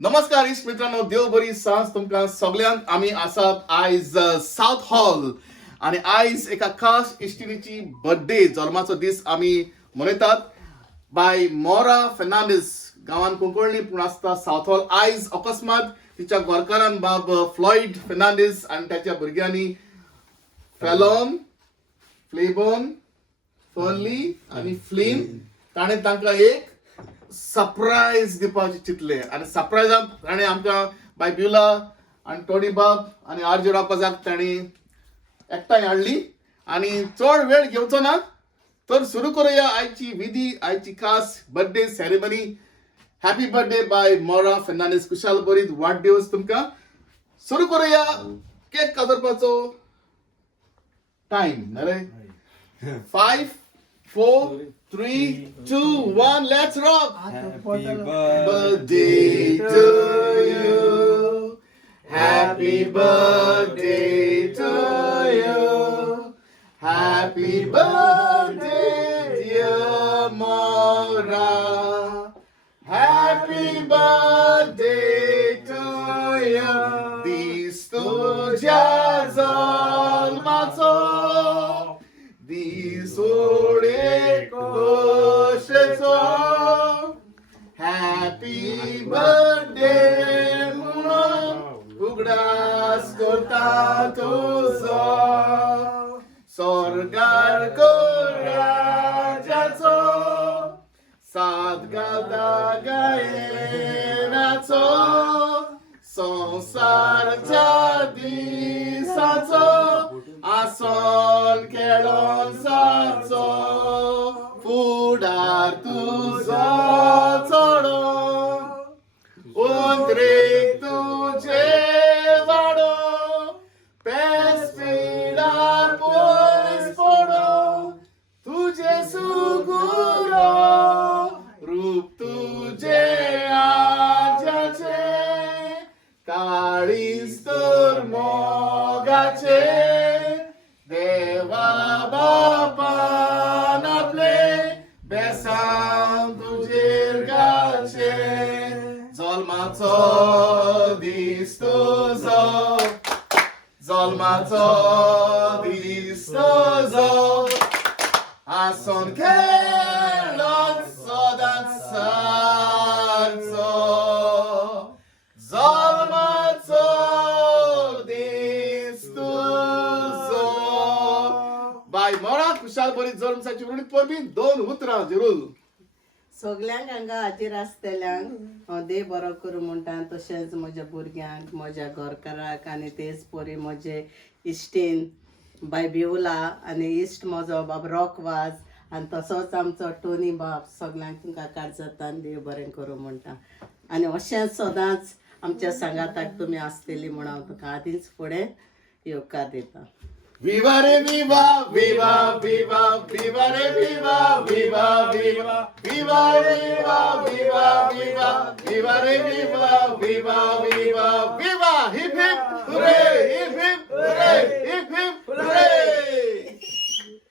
नमस्कार इश्ट मित्रांनो, देव बरी सांज तुमकां सगळ्यांक. आमी आसात आयज साउथ हॉल आणि आयज एका खास इश्टिणीची बर्थडे जल्माचो दीस आमी मनयतात. बाय मोरा फेर्नांडीस गांवांत कोंकणी पूण आसता साउथ हॉल. आयज अकस्मात तिच्या घरकारान बाब फ्लॉयड फेर्नांडीस आणि त्याच्या भुरग्यांनी फॅलोन, फ्लेबोन, फर्ली आणि फ्लिन ताणें तांकां एक सरप्राईज दिवपाचे चिंतले आणि सरप्रायजाक ताणें आमकां बाय बिहुला आणि टोनी बाब आणि आरजे रापाजाक तांणी एकठांय हाडली. आणि चड वेळ घेवचो ना तर सुरू करूया आयची विधी, आयची खास बर्थडे सेरेमनी. हॅपी बर्थडे बाय मोरा फेर्नांडीस. खुशालभरीत वाडदिवस तुमकां. सुरू करूया. Cake कातरपाचो time Nare. 5 4 3 2 1 let's rock. Happy Birthday to you. Happy birthday to you. Happy birthday dear Maura. Happy birthday to you. Dis tuja zalmaco. Dis Happy birthday म्हणून उगडास करता तुझो. स्वर्गार राजाचो साथ घालता गायनाचो. संसारच्या दिसाचो आसन खेळोन साचो. फुडार तुझो चडो उंत्रेक तुझे वाडो. पेस्पिडार पयस पडो तुझे सुगुरो. रूप तुझे आजाचे काळीज तर मोगाचे. देवा बापान आपले बेसांव तुजेर घालचे. जल्माचो दीस तुजो, जल्माचो दीस तुजो. आसन खेळोन सदांच सारचो. जल्माचो दीस तुजो. बाय मोरा खुशालभरीत जल्मसाची उडीत परबी 2 उतरां जरूर. सगल्यांक हांगा हाजीर आसतल्यांक हांव देव बरो करूं म्हणटा. तशेंच म्हज्या भुरग्यांक, म्हज्या घरकाराक आनी तेच परी म्हजे इश्टीन बाय बिहुला आनी इश्ट म्हजो बाब रॉक वाज आनी तसोच आमचो टोनी बाब. सगल्यांक तुमकां काळजांतल्यान आनी देव बरें करूं म्हणटा. आनी अशेंच सदांच आमच्या सांगाताक तुमी आसतली म्हूण हांव तुका आदींच फुडें येवकार दिता. Viva re viva, viva, viva, viva re viva, viva, viva, viva re viva, viva, viva, viva re viva, viva, viva, viva, hip hip, hooray, hip hip, hooray.